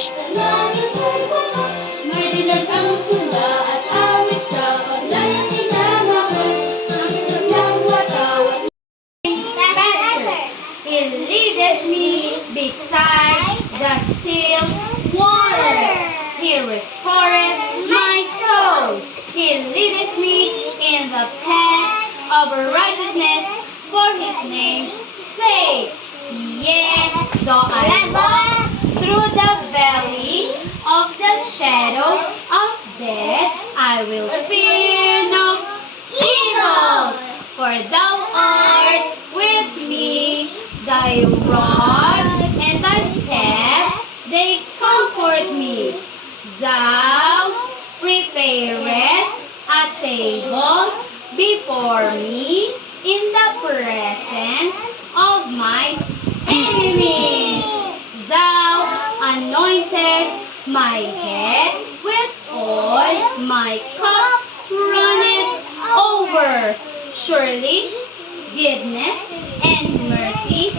Langit ay wakas, may dinagang tula at awit sa paglayang tinamahal. Ang isang niyang watawat He leadeth me beside the still waters. He restoreth my soul. He leadeth me in the paths of righteousness for his name's sake. Yea, though I walk through the valley of the shadow of death, I will fear no evil, for thou art with me. Thy rod and thy staff, they comfort me. Thou preparest a table before me in the presence of my enemies. Thou anointest my head with oil, my cup runneth over. Surely goodness and mercy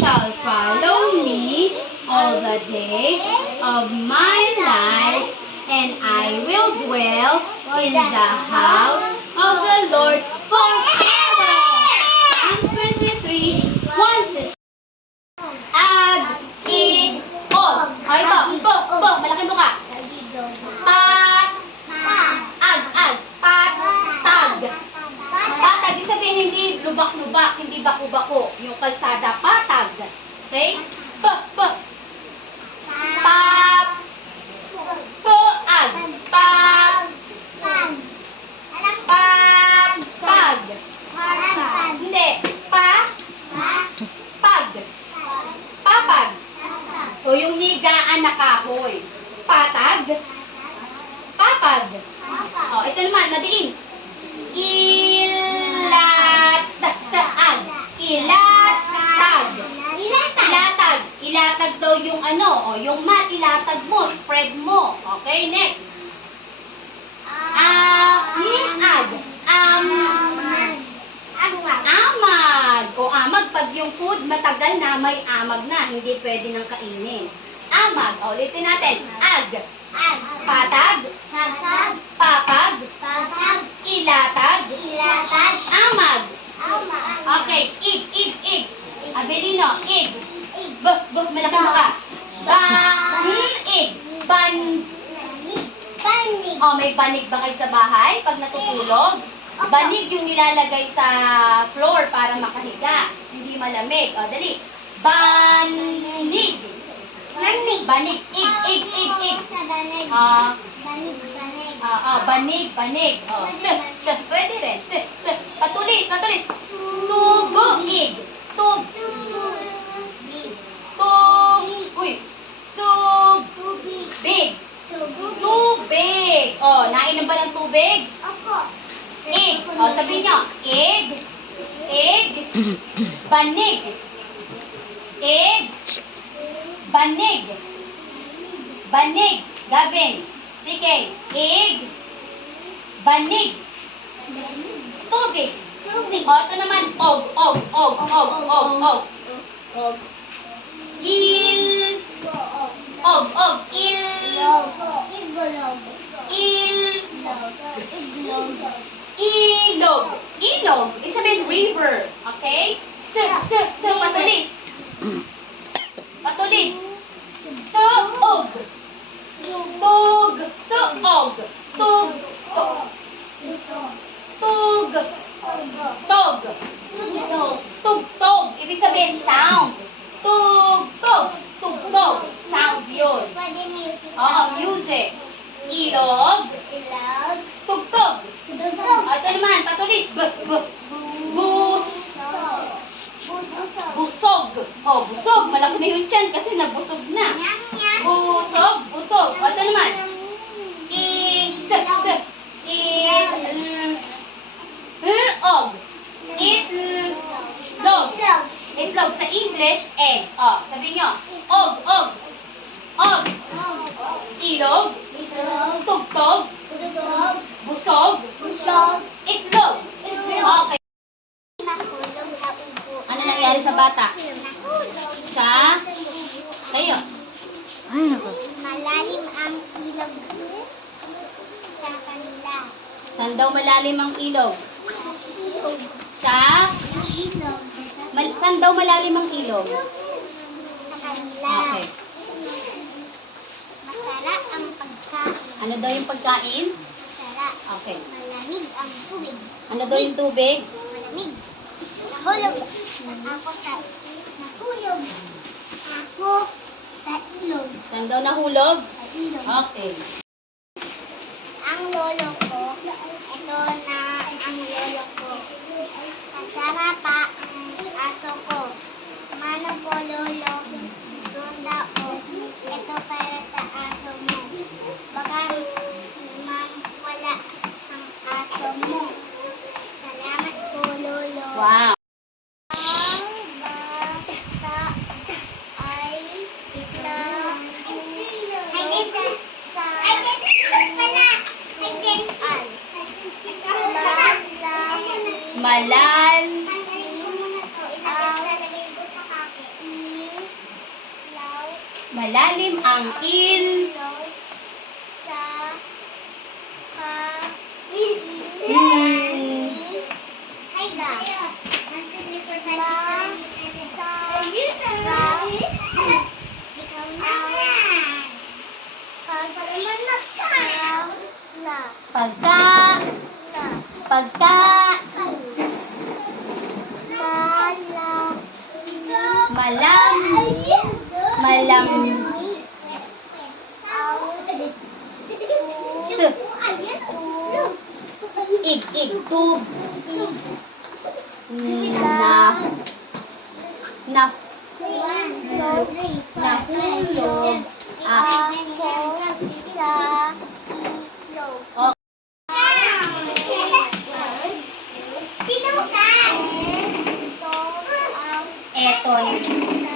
shall follow me all the days of my life, and I will dwell in the house of the Lord forever. Psalm 23, 1 to 6. Ag-i-og. O ito, po, malaki mo ka. Ag-ag, patag. Patag, ibig sabihin hindi lubak-lubak, hindi bako-bako. Yung kalsada, patag. Okay? Pag. Hindi. Pag. Papag. O yung higaan na kahoy. Patag. Papag. O, ito naman, madiin. Ilatag. Ilatag daw yung ano, o, yung mat, ilatag mo, spread mo. Okay, next. Amag. O amag, pag yung food matagal na, may amag na, hindi pwede nang kainin. Amag. O, ulitin natin. Patag. Papag. Ilatag. Amag. Okay, ig. Abilino, ig. Malaki mo ka. Banig. O, may banig ba kayo sa bahay pag natutulog? Banig yung nilalagay sa floor para makahiga. Hindi malamig. O, dali. Banig. Banig. Ig. Banig. O, pwede rin. Patulis. Tubig. Tubig. O, nainom ba ng tubig? Ig. O, sabihin nyo. Ig. Banig. Ig. Banig. Gavin. Sige. Ig. Banig. Tubig. O, ito naman. Og. Ilog. Ibig sabihin river. Okay? Patulis. Tuog. Tugtog. Ibig sabihin sound. Tugtog. Sound yun. Oo, music. Ilog. Tugtog. Ito naman, patulis. Busog. Oh, busog. Malaki na yung tiyan kasi nabusog na. Busog. Ito naman. Itlog. Sa English, egg. Oh, sabi nyo. Og. Ilog. Tugtog. Busog. Itlog. Okay. Ano nangyari sa bata? Sa'yo. Ay, nako. Malalim ang ilog sa kanila. Saan daw malalim ang ilog? Ilog. Sa? Ilog. Saan daw malalim ang ilog? Sa kanila. Okay. Masarap ang pagkain. Ano daw yung pagkain? Masarap. Okay. Malamig ang tubig. Ano daw yung tubig? Malamig. Nahulog. Ako sa nahulog. Ako sa ilog. Saan daw nahulog? Sa ilog. Okay. Ang lolo ko, ito na ang lolo ko. Kasama pa ang aso ko. Mano po lolo, rosa o. Ito para sa aso mo. Baka wala ang aso mo. Salamat po lolo. Wow. Ang bata ay Malal. Malalim ang il. Hmm. Pagka. Pagka. Malam. Malam. Ig. Tub. Na. Nahulog. Oh. Eton. Na.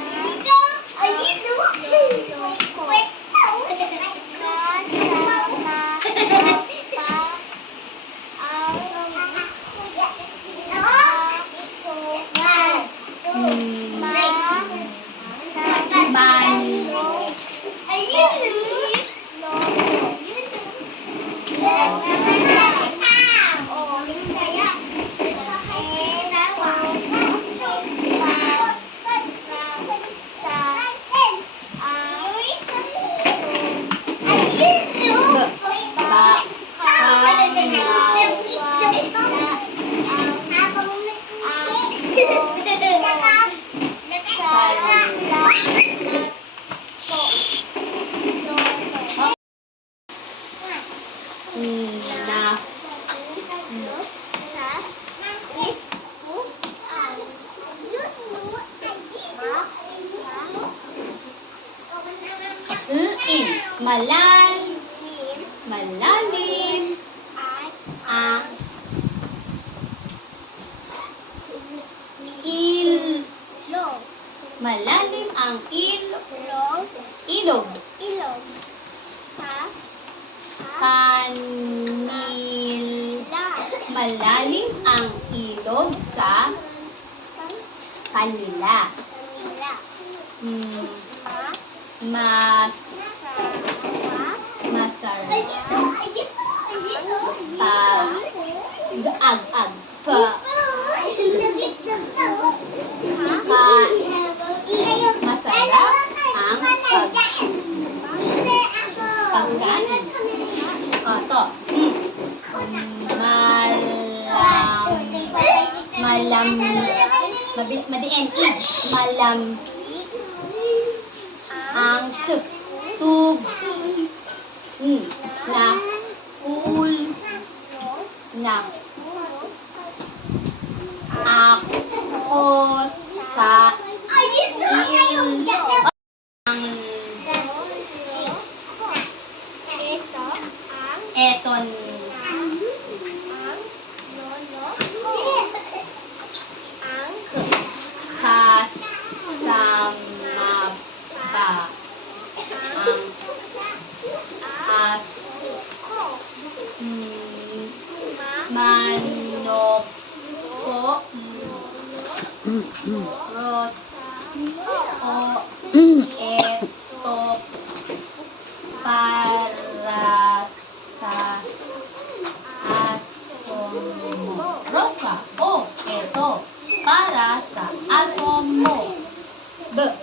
Malal. Malalim. Il. Malalim ang ilog. Malalim ang ilog sa kanila. Masarap. Ag. Masarap ang pagkain. Ito. Malam. Madiin. Malam. Ang tub. Na. Ako sa eton. Kasama ba ang aso? Manok po. Ros. O. Eto. Baka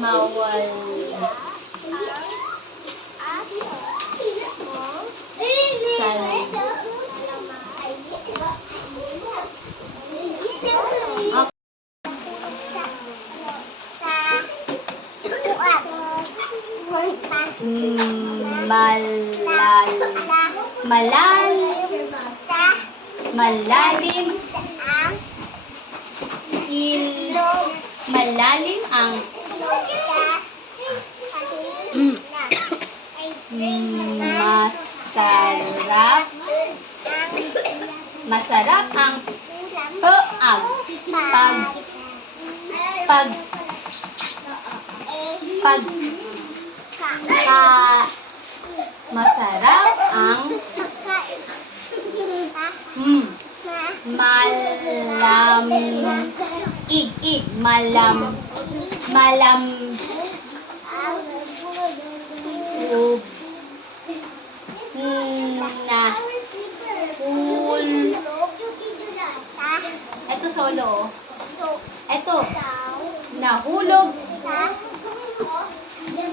mawal. Malalim malalim ang masarap ang masarap ang Ito solo. Ito. Nahulog.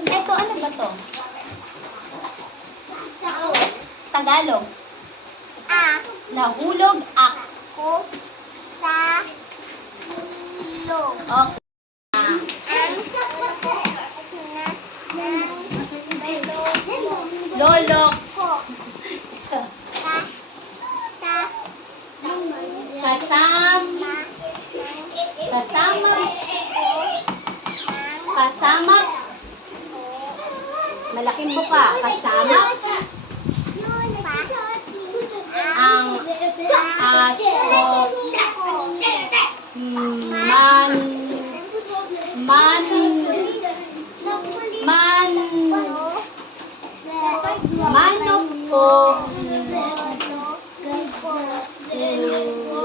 Ito ano ba to? Tagalog. Nahulog ako sa ilog. Okay. Lolo. Kasama. Malaking buka. Kasama. Ang aso. Manok po.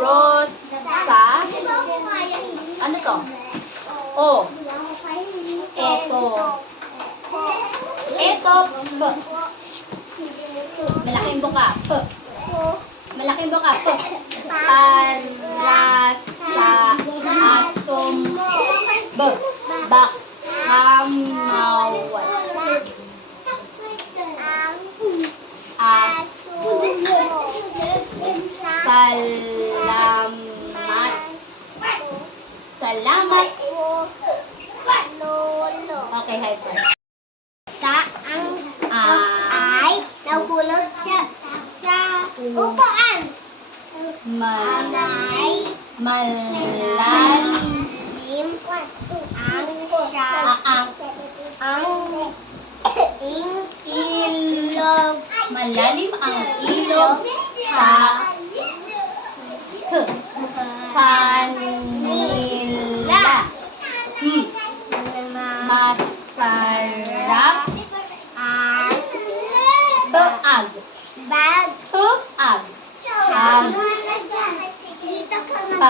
Rosa. Ano to? O. Ito. P. Malaking buka. P. Malaking buka. P. Para sa asom. B. Bakamawal. Salamat. Lolo. Okay, high five. Ay nahulog sa upuan. Malalim ilog. Malalim ang ilog sa kanila. Masarap Ang baag. bag. Dito ka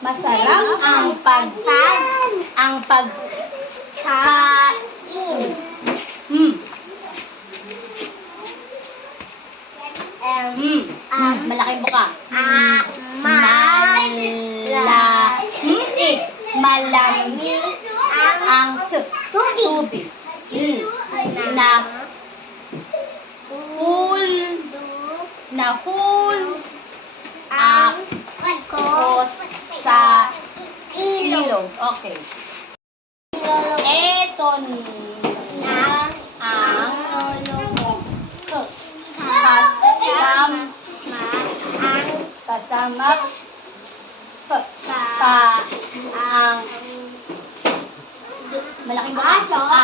Masarap ang pagkain. Malaking buka. Malamig ang tubig. Nahul ako sa ilog. Okay. Eto na ang kasama ang malaking buka.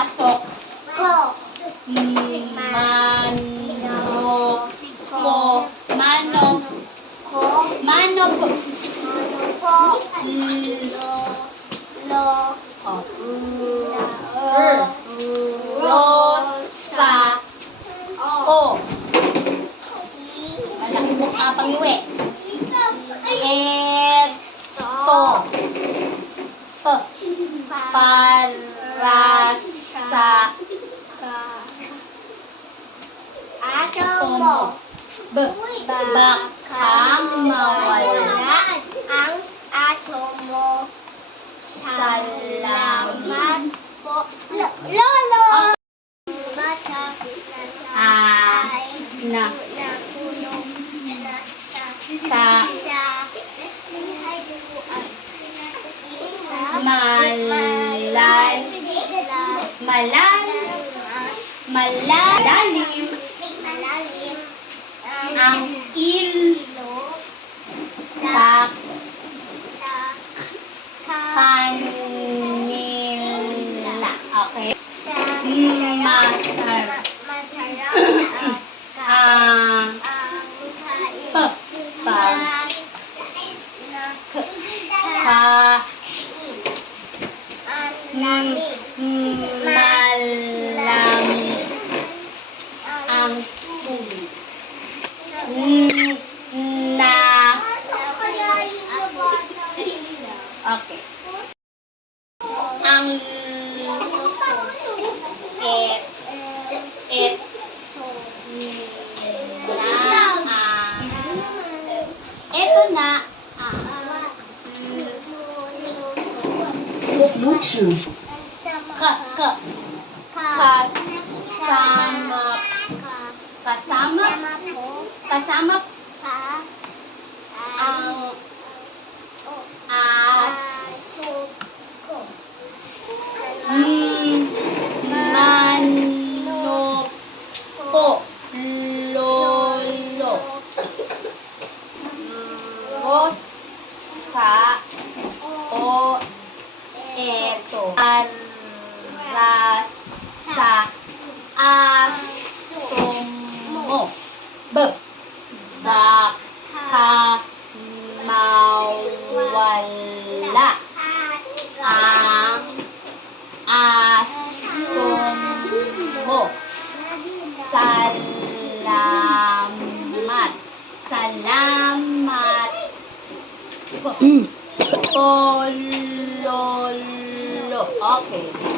Aso. Manok. Rosa. O. Malaking buka pangiwi. Eto. Para sa aso mo. Baka mawala Malalim Malalim. ang sa kanila. Okay? Masarap ang malamig ang tubig na okay. Ang et eto na kasama ang manok po lolo Rosa o eto para sa aso mo baka mawala ang aso mo. Salamat. Salamat. Pololo. Okay.